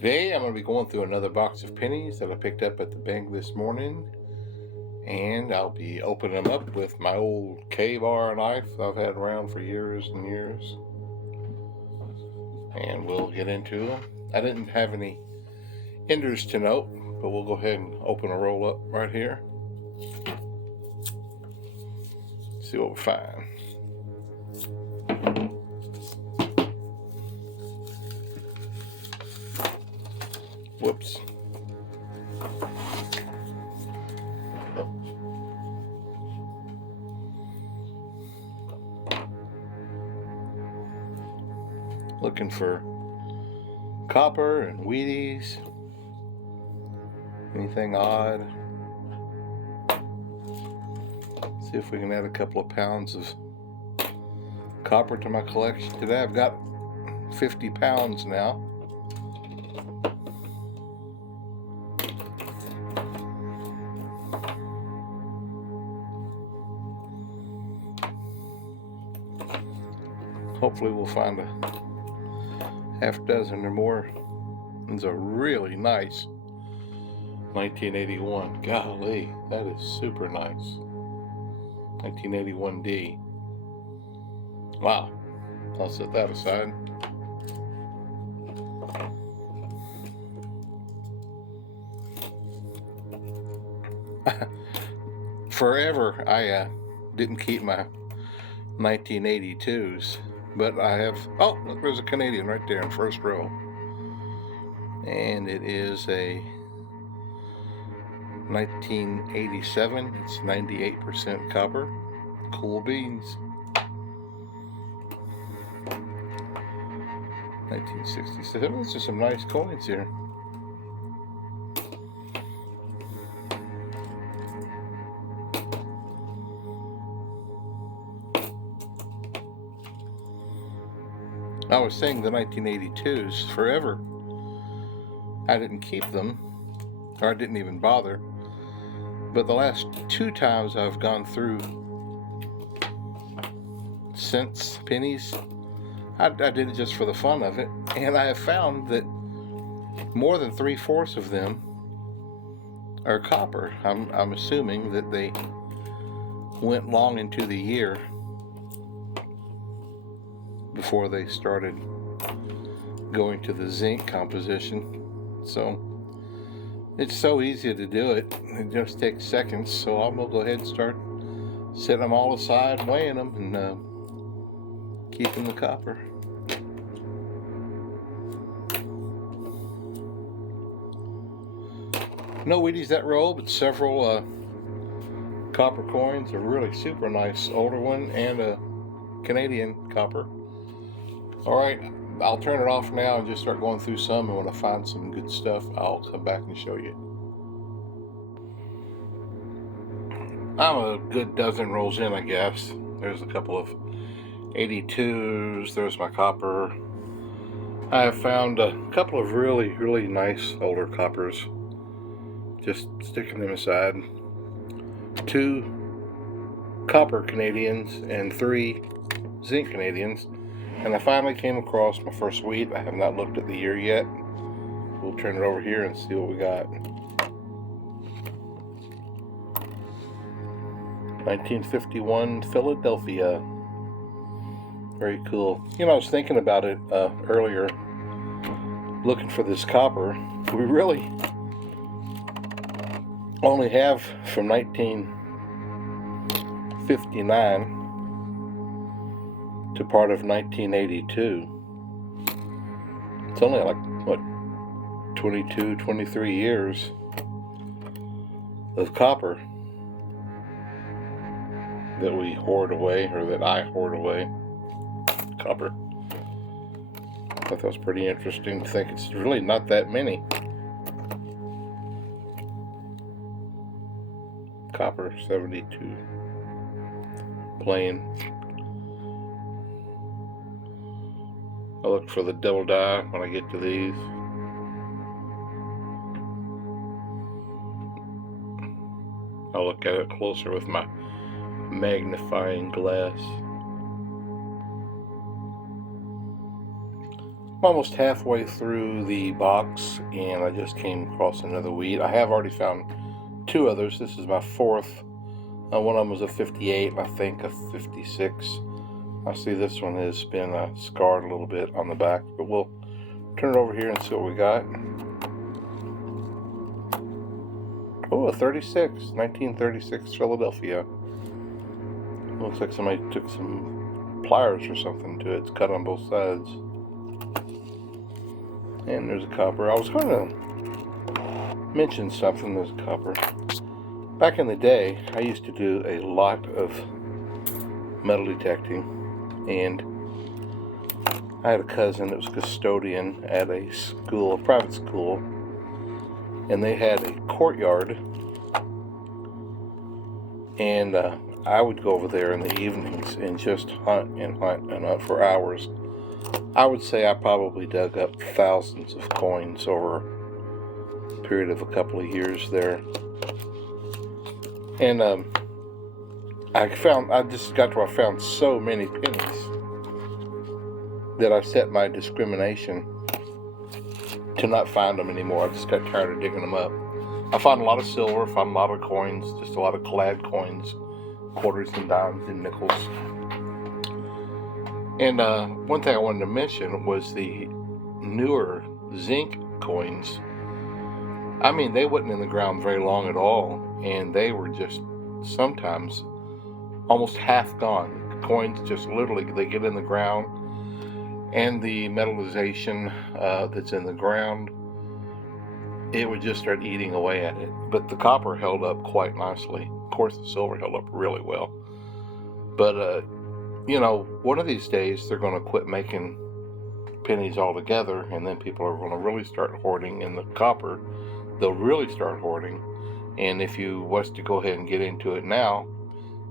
Today I'm going to be going through another box of pennies that I picked up at the bank this morning, and I'll be opening them up with my old K-bar knife I've had around for years and years, and we'll get into them. I didn't have any enders to note, but we'll go ahead and open a roll up right here. See what we find. Whoops. Looking for copper and Wheaties. Anything odd. See if we can add a couple of pounds of copper to my collection today. I've got 50 pounds now. Hopefully we'll find a half dozen or more. It's a really nice 1981. Golly, that is super nice. 1981D. Wow. I'll set that aside. Forever I didn't keep my 1982s, but I have. Oh, look, there's a Canadian right there in first row, and it is a 1987. It's 98% copper. Cool beans. 1967. Those are some nice coins here. I was saying the 1982s, forever I didn't keep them, or I didn't even bother, but the last two times I've gone through cents, pennies, I did it just for the fun of it, and I have found that more than 3/4 of them are copper. I'm assuming that they went long into the year before they started going to the zinc composition. So it's so easy to do it. It just takes seconds. So I'm gonna go ahead and start setting them all aside, weighing them, and keeping the copper. No Wheaties that roll, but several copper coins. A really super nice older one and a Canadian copper. Alright, I'll turn it off now and just start going through some, and when I find some good stuff, I'll come back and show you. I'm a good dozen rolls in, I guess. There's a couple of 82s, there's my copper. I have found a couple of really, really nice older coppers. Just sticking them aside. 2 copper Canadians and 3 zinc Canadians. And I finally came across my first wheat. I have not looked at the year yet. We'll turn it over here and see what we got. 1951 Philadelphia. Very cool. You know, I was thinking about it earlier, looking for this copper. We really only have from 1959 to part of 1982. It's only like, what, 22, 23 years of copper that we hoard away, or that I hoard away. Copper. I thought that was pretty interesting to think it's really not that many. Copper 72. Plain. I'll look for the double die when I get to these. I'll look at it closer with my magnifying glass. I'm almost halfway through the box, and I just came across another weed. I have already found 2 others. This is my 4th. One of them was a 58, I think a 56. I see this one has been scarred a little bit on the back, but we'll turn it over here and see what we got. Oh, a 36, 1936 Philadelphia. Looks like somebody took some pliers or something to it. It's cut on both sides. And there's a copper. I was going to mention something. There's a copper. Back in the day, I used to do a lot of metal detecting, and I had a cousin that was a custodian at a school, a private school, and they had a courtyard, and I would go over there in the evenings and just hunt and hunt and hunt for hours. I would say I probably dug up thousands of coins over a period of a couple of years there. And I just got to where I found so many pennies that I set my discrimination to not find them anymore. I just got tired of digging them up. I found a lot of silver, found a lot of coins, just a lot of clad coins, quarters and dimes and nickels. And one thing I wanted to mention was the newer zinc coins. I mean, they wasn't in the ground very long at all, and they were just sometimes almost half gone. Coins just literally, they get in the ground, and the metallization that's in the ground, it would just start eating away at it. But the copper held up quite nicely. Of course, the silver held up really well. But, you know, one of these days they're going to quit making pennies altogether, and then people are going to really start hoarding in the copper. They'll really start hoarding. And if you was to go ahead and get into it now,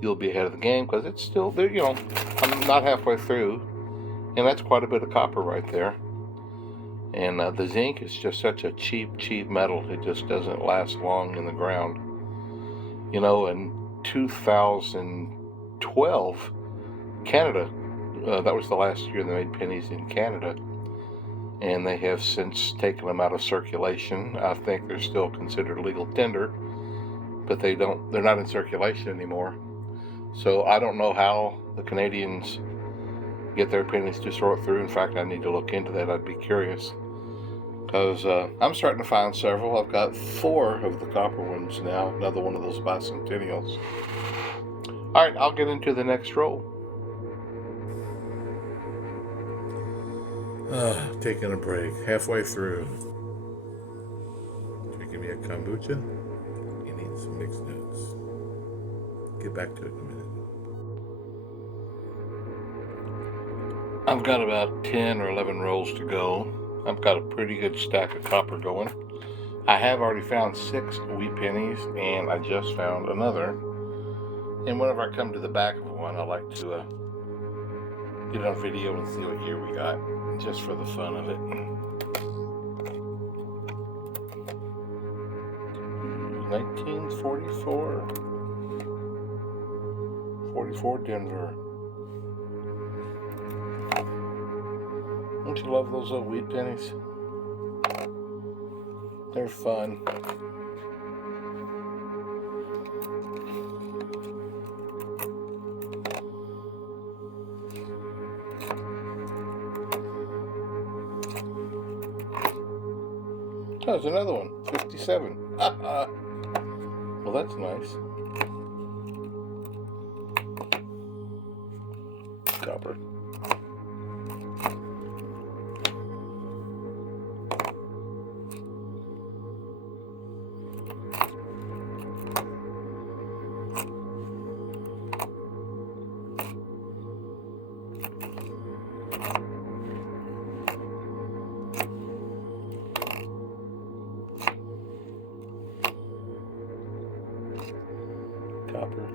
you'll be ahead of the game, because it's still there. You know, I'm not halfway through, and that's quite a bit of copper right there. And the zinc is just such a cheap metal. It just doesn't last long in the ground. You know, in 2012, Canada, that was the last year they made pennies in Canada, and they have since taken them out of circulation. I think they're still considered legal tender, but they're not in circulation anymore. So I don't know how the Canadians get their pennies to sort through. In fact, I need to look into that. I'd be curious, because I'm starting to find several. I've got 4 of the copper ones now, another one of those bicentennials. All right, I'll get into the next roll. Taking a break, halfway through. Drinking me a kombucha. You need some mixed nuts. Get back to it in a minute. I've got about 10 or 11 rolls to go. I've got a pretty good stack of copper going. I have already found 6 wheat pennies, and I just found another. And whenever I come to the back of one, I like to get it on video and see what year we got, just for the fun of it. 1944. 44 Denver. Don't you love those little wheat pennies? They're fun. Oh, there's another one, 57. Well, that's nice. Copper. Copper.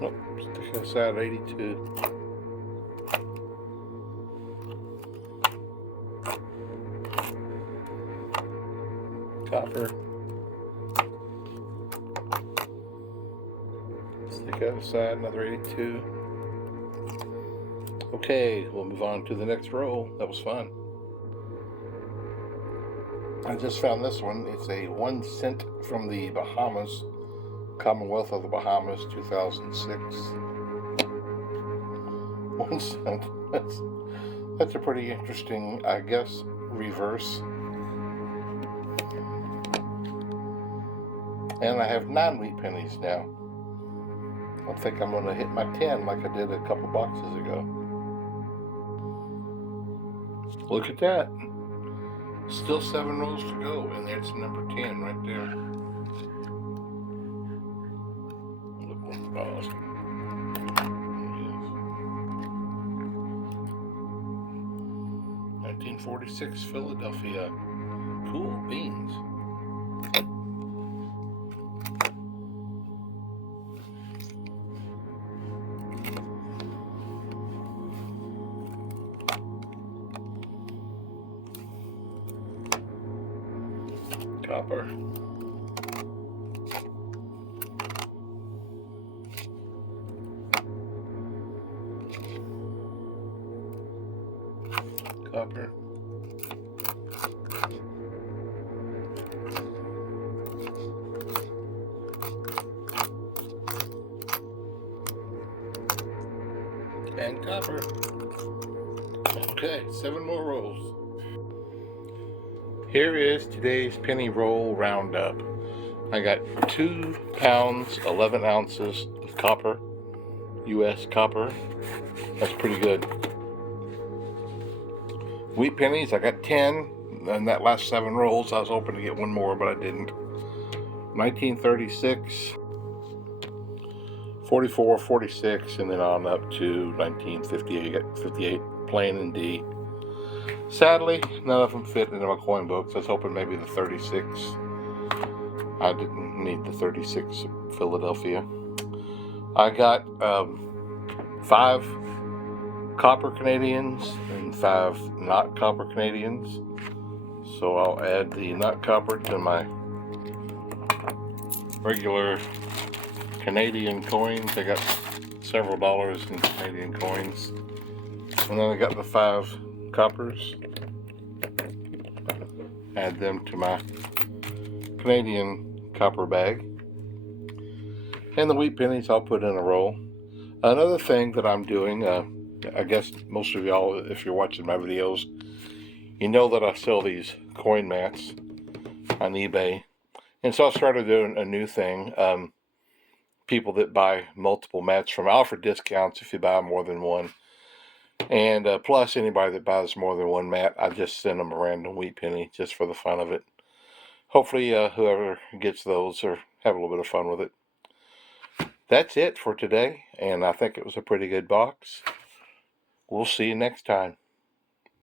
Oh, stick us out 82. Copper. Stick Okay, other side, another 82. Okay, we'll move on to the next roll. That was fun. I just found this one. It's a 1 cent from the Bahamas, Commonwealth of the Bahamas, 2006. 1 cent. That's a pretty interesting, I guess, reverse. And I have 9 wheat pennies now. I think I'm going to hit my 10 like I did a couple boxes ago. Look at that. Still 7 rolls to go, and there's number 10 right there. Look what the balls. 1946 Philadelphia. Cool beans. Copper. Copper. And copper. Okay, 7 more rolls. Here is today's penny roll roundup. I got 2 pounds, 11 ounces of copper, U.S. copper. That's pretty good. Wheat pennies, I got 10. And that last 7 rolls, I was hoping to get one more, but I didn't. 1936, 44, 46, and then on up to 1958. I got 58 plain and D. Sadly, none of them fit into my coin books. I was hoping maybe the 36. I didn't need the 36 Philadelphia. I got 5 copper Canadians and 5 not copper Canadians. So I'll add the not copper to my regular Canadian coins. I got several dollars in Canadian coins. And then I got the 5 coppers. Add them to my Canadian copper bag. And the wheat pennies I'll put in a roll. Another thing that I'm doing, I guess most of y'all, if you're watching my videos, you know that I sell these coin mats on eBay. And so I started doing a new thing. People that buy multiple mats from me, I offer discounts if you buy more than one. And plus anybody that buys more than one mat, I just send them a random wheat penny just for the fun of it. Hopefully whoever gets those or have a little bit of fun with it. That's it for today, and I think it was a pretty good box. We'll see you next time.